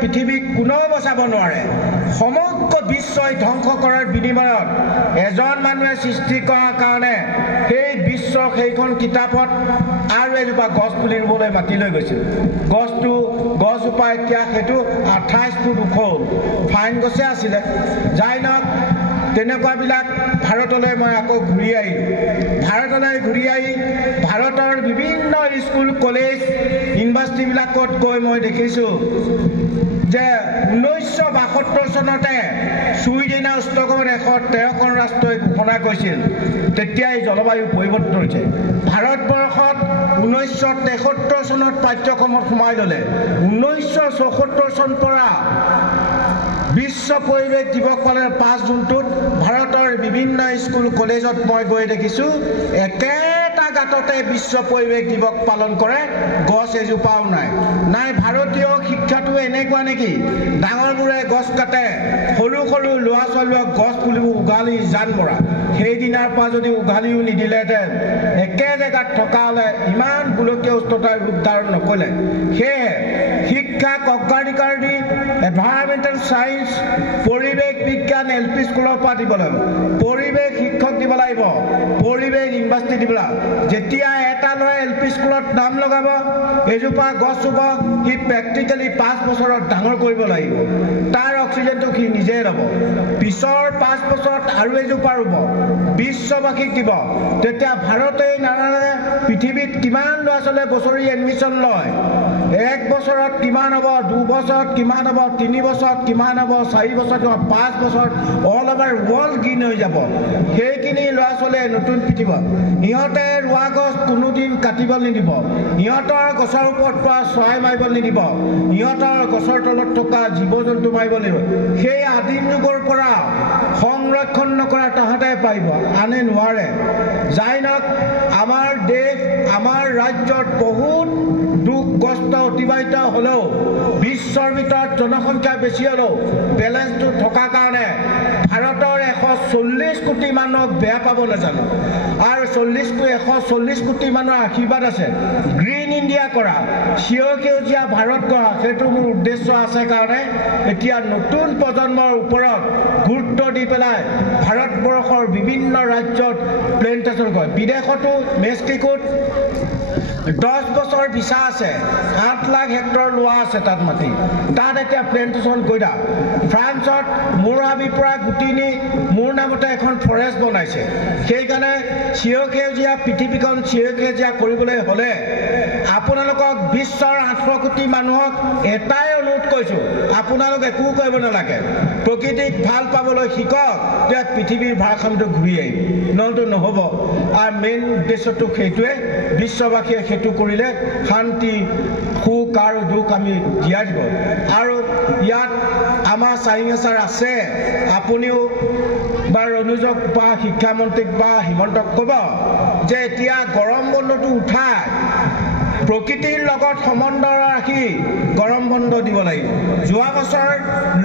পৃথিৱীক কোনেও বচাব নোৱাৰে সমগ্ৰ বিশ্বই ধ্বংস কৰাৰ বিনিময়ত এজন মানুহে সৃষ্টি কৰাৰ কাৰণে সেই বিশ্বৰ সেইখন কিতাপত আৰু এজোপা গছ পুলি ৰুবলৈ মাতি লৈ গৈছিল গছজোপা এতিয়া সেইটো 28 ফুট ওখ ফাইন গছে আছিলে যাই নহওক তেনেকুৱাবিলাক ভাৰতলৈ মই আকৌ ঘূৰি আহি ভাৰতৰ বিভিন্ন স্কুল কলেজ ইউনিভাৰ্চিটিবিলাকত গৈ মই দেখিছোঁ যে 1972 চনতে ছুইডেনৰ ষ্টকহোমত 113খন ৰাষ্ট্ৰই ঘোষণা কৰিছিল তেতিয়াই জলবায়ু পৰিৱৰ্তন হৈছে ভাৰতবৰ্ষত 1973 চনত পাঠ্যক্ৰমত সোমাই ল'লে 1974 চনৰ পৰা বিশ্ব পৰিৱেশ দিৱস পালন 5 জুনটোত ভাৰতৰ বিভিন্ন স্কুল কলেজত মই গৈ দেখিছোঁ একেটা গাঁততে বিশ্ব পৰিৱেশ দিৱস পালন কৰে গছ এজোপাও নাই ভাৰতীয় শিক্ষাটো এনেকুৱা নেকি ডাঙৰবোৰে গছ কাটে সৰু ল'ৰা ছোৱালীক গছ পুলিবোৰ উঘালি জান মৰা সেই দিনাৰ পৰা যদি উঘালিও নিদিলেহেঁতেন একে জেগাত থকা হ'লে ইমান গোলকীয় উষ্ণতাৰ ৰূপ ধাৰণ নকৰিলে সেয়ে শিক্ষাক অগ্ৰাধিকাৰ দি এনভাইৰনমেণ্টেল সায়েন্স পৰিৱেশ বিজ্ঞান LP স্কুলৰ পৰা দিব লাগিব পৰিৱেশ শিক্ষক দিব লাগিব পৰিৱেশ ইউনিভাৰ্চিটি দিব লাগিব যেতিয়া এটা ল'ৰাই LP স্কুলত নাম লগাব এজোপা গছ ৰুব সি প্ৰেক্টিকেলি 5 বছৰত ডাঙৰ কৰিব লাগিব তাৰ অক্সিজেনটো সি নিজে ল'ব পিছৰ 5 বছৰত আৰু এজোপা ৰুব বিশ্ববাসীক দিব তেতিয়া ভাৰতেই নালাগে পৃথিৱীত কিমান ল'ৰা ছোৱালীয়ে বছৰি এডমিশ্যন লয় 1 বছৰত কিমান হ'ব 2 বছৰত কিমান হ'ব 3 বছৰত কিমান হ'ব 4 বছৰত 5 বছৰত অল ওভাৰ ৱৰ্ল্ড গ্ৰীণ হৈ যাব সেইখিনি ল'ৰা ছোৱালীয়ে নতুন পৃথিৱী ইহঁতে ৰোৱা গছ কোনোদিন কাটিব নিদিব ইহঁতৰ গছৰ ওপৰত পৰা চৰাই মাৰিব নিদিব ইহঁতৰ গছৰ তলত থকা জীৱ জন্তু মাৰিব নিদিব সেই আদিম যুগৰ পৰা সংৰক্ষণ নকৰা তাহাঁতে পাৰিব আনে নোৱাৰে যাই নহওক আমাৰ দেশ আমাৰ ৰাজ্যত বহুত দুখ কষ্ট অতিবাহিত হ'লেও বিশ্বৰ ভিতৰত জনসংখ্যা বেছি হ'লেও বেলেঞ্চটো থকাৰ কাৰণে ভাৰতৰ 140 কোটি মানুহক বেয়া পাব নাজানো আৰু 140 কোটি মানুহৰ আশীৰ্বাদ আছে গ্ৰীণ ইণ্ডিয়া কৰা সেউজীয়া ভাৰত কৰা সেইটো মোৰ উদ্দেশ্য আছে কাৰণে এতিয়া নতুন প্ৰজন্মৰ ওপৰত গুৰুত্ব দি পেলাই ভাৰতবৰ্ষৰ বিভিন্ন ৰাজ্যত প্লেণ্টেশ্যন কৰে বিদেশতো মেক্সিকোত 10 বছৰ ভিসা আছে 8 লাখ হেক্টৰ লোৱা আছে তাত মাটি তাত এতিয়া প্লেণ্টেশ্যন কৰিলা ফ্ৰান্সত মোৰ হাবিৰ পৰা গুটি নি মোৰ নামতে এখন ফৰেষ্ট বনাইছে সেইকাৰণে সেউজীয়া পৃথিৱীখন সেউজীয়া কৰিবলৈ হ'লে আপোনালোকক বিশ্বৰ 800 কোটি মানুহক এটাই অনুৰোধ কৰিছোঁ আপোনালোক একো কৰিব নালাগে প্ৰকৃতিক ভাল পাবলৈ শিকক যে পৃথিৱীৰ ভাৰসাম্যটো ঘূৰি আহিব নহ'লে নহ'ব আৰু মেইন উদ্দেশ্যটো সেইটোৱে বিশ্ববাসীয়ে সেইটো কৰিলে শান্তি সুখ আৰু দুখ আমি জীয়াই দিব আৰু ইয়াত আমাৰ চাৰিঙেচাৰ আছে আপুনিও বা ৰণুজক বা শিক্ষামন্ত্ৰীক বা হিমন্তক ক'ব যে এতিয়া গৰম বন্ধটো উঠাই প্ৰকৃতিৰ লগত সম্বন্ধ ৰাখি গৰম বন্ধ দিব লাগিব যোৱা বছৰ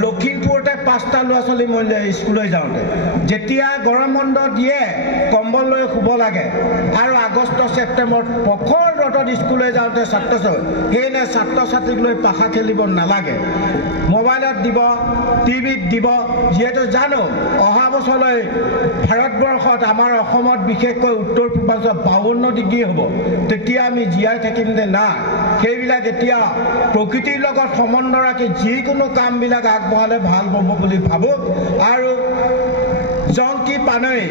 লখিমপুৰতে 5টা ল'ৰা ছোৱালী মৰিলে স্কুললৈ যাওঁতে যেতিয়া গৰম বন্ধ দিয়ে কম্বল লৈ শুব লাগে আৰু আগষ্ট ছেপ্টেম্বৰত প্ৰখৰ ৰ'দত স্কুললৈ যাওঁতে সেইনে ছাত্ৰ ছাত্ৰীক লৈ পাখা খেলিব নালাগে মোবাইলত দিব টিভিত দিব যিহেতু জানো অহা বছৰলৈ ভাৰতবৰ্ষত আমাৰ অসমত বিশেষকৈ উত্তৰ পূৰ্বাঞ্চলত 52 ডিগ্ৰী হ'ব তেতিয়া আমি জীয়াই থাকিম নে না সেইবিলাক এতিয়া প্ৰকৃতিৰ লগত সম্বন্ধ ৰাখি যিকোনো কামবিলাক আগবঢ়ালে ভাল হ'ব বুলি ভাবোঁ আৰু জংকি পানৈ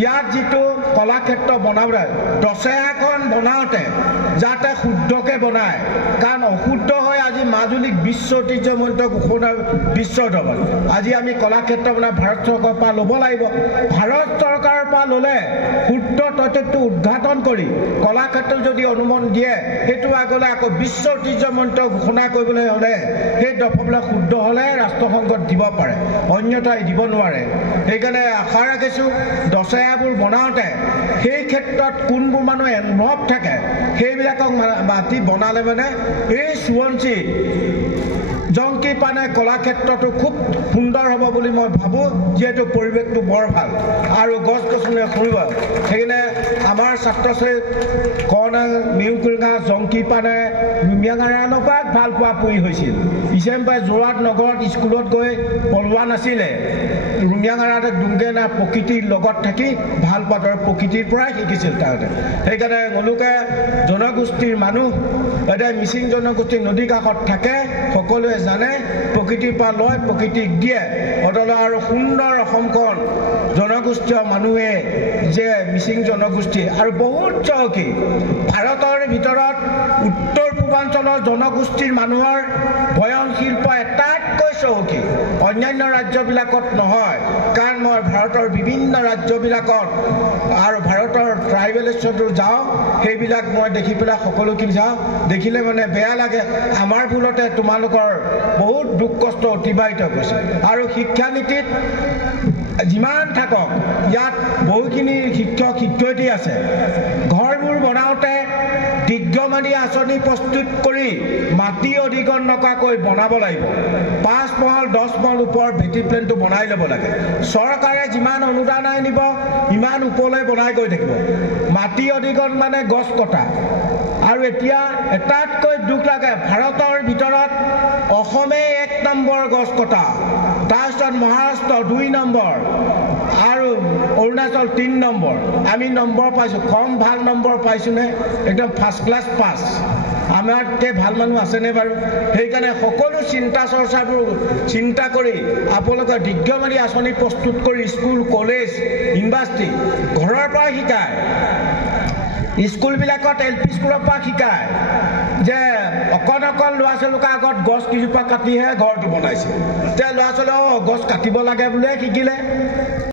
ইয়াত যিটো কলাক্ষেত্ৰ বনাবলৈ দশেৰাখন বনাওঁতে যাতে শুদ্ধকৈ বনায় কাৰণ অশুদ্ধ হৈ আজি মাজুলীক বিশ্ব ঐতিহ্যমণ্ডিত ঘোষণা বিশ্বৰ দৰবাৰত আজি আমি কলাক্ষেত্ৰ বনাই ভাৰত চৰকাৰৰ পৰা ল'ব লাগিব ভাৰত চৰকাৰৰ পৰা ল'লে শুদ্ধ তথ্যটো উদ্ঘাটন কৰি কলাক্ষেত্ৰ যদি অনুমোদন দিয়ে সেইটো আগলৈ আকৌ বিশ্ব ঐতিহ্যমণ্ডিত ঘোষণা কৰিবলৈ হ'লে সেই দফাবিলাক শুদ্ধ হ'লে ৰাষ্ট্ৰসংঘত দিব পাৰে অন্যথাই দিব নোৱাৰে সেইকাৰণে আশা ৰাখিছোঁ দশেৰাবোৰ বনাওঁতে সেই ক্ষেত্ৰত কোনবোৰ মানুহ এনভলভ থাকে সেইবিলাকক মাতি বনালে মানে এই সোৱণশিৰি জংকি পানে কলাক্ষেত্ৰটো খুব সুন্দৰ হ'ব বুলি মই ভাবোঁ যিহেতু পৰিৱেশটো বৰ ভাল আৰু গছ গছনি ফুৰিব সেইকাৰণে আমাৰ ছাত্ৰ ছাত্ৰী কণা মিউকুলগা জংকি পানে মিয়াঙাৰাণৰ পৰা ভাল পোৱা পুৰি হৈছিল ইচেম্বাই যোৰহাট নগৰত স্কুলত গৈ পঢ়োৱা নাছিলে ৰুমিয়াঙাৰাতে দুংগেনা প্ৰকৃতিৰ লগত থাকি ভাল পাতৰ প্ৰকৃতিৰ পৰাই শিকিছিল তাহাঁতে সেইকাৰণে তেওঁলোকে জনগোষ্ঠীৰ মানুহ এতিয়া মিচিং জনগোষ্ঠীৰ নদী কাষত থাকে সকলোৱে জানে প্ৰকৃতিৰ পৰা লয় প্ৰকৃতিক দিয়ে অদল আৰু সুন্দৰ অসমখন জনগোষ্ঠীয় মানুহে যে মিচিং জনগোষ্ঠী আৰু বহুত চহকী ভাৰতৰ ভিতৰত উত্তৰ পূৰ্বাঞ্চলৰ জনগোষ্ঠীৰ মানুহৰ বয়ন শিল্প এটাতকৈ চহকী অন্যান্য ৰাজ্যবিলাকত নহয় কাৰণ মই ভাৰতৰ বিভিন্ন ৰাজ্যবিলাকত আৰু ভাৰতৰ ট্ৰাইবেলেশ্যনটো যাওঁ সেইবিলাক মই দেখি পেলাই সকলোখিনি যাওঁ দেখিলে মানে বেয়া লাগে আমাৰ ভুলতে তোমালোকৰ বহুত দুখ কষ্ট অতিবাহিত হৈছে আৰু শিক্ষানীতিত যিমান থাকক ইয়াত বহুখিনি শিক্ষক শিক্ষয়িত্ৰী আছে ঘৰবোৰ বনাওঁতে দীৰ্ঘম্যাদী আঁচনি প্ৰস্তুত কৰি মাটি অধিগ্ৰহণ নকৰাকৈ বনাব লাগিব 5 মহল 10 মহল ওপৰ ভেটি প্লেনটো বনাই ল'ব লাগে চৰকাৰে যিমান অনুদান আনিব ইমান ওপৰলৈ বনাই গৈ থাকিব মাটি অধিগ্ৰহণ মানে গছ কটা আৰু এতিয়া এটাতকৈ দুখ লাগে ভাৰতৰ ভিতৰত অসমে 1 নম্বৰ গছ কটা তাৰপিছত মহাৰাষ্ট্ৰ 2 নম্বৰ আৰু অৰুণাচল 3 নম্বৰ আমি নম্বৰ পাইছোঁ কম ভাল নম্বৰ পাইছোঁনে একদম ফাৰ্ষ্ট ক্লাছ পাছ আমাতকৈ ভাল মানুহ আছেনে বাৰু সেইকাৰণে সকলো চিন্তা চৰ্চাবোৰ চিন্তা কৰি আপোনালোকে দীৰ্ঘম্যাদী আঁচনি প্ৰস্তুত কৰি স্কুল কলেজ ইউনিভাৰ্চিটি ঘৰৰ পৰা শিকায় স্কুলবিলাকত LP স্কুলৰ পৰা শিকায় যে অকণ অকণ ল'ৰা ছোৱালীৰ আগত গছ কেইজোপা কাটিহে ঘৰটো বনাইছে এতিয়া ল'ৰা ছোৱালীয়ে গছ কাটিব লাগে বুলিয়ে শিকিলে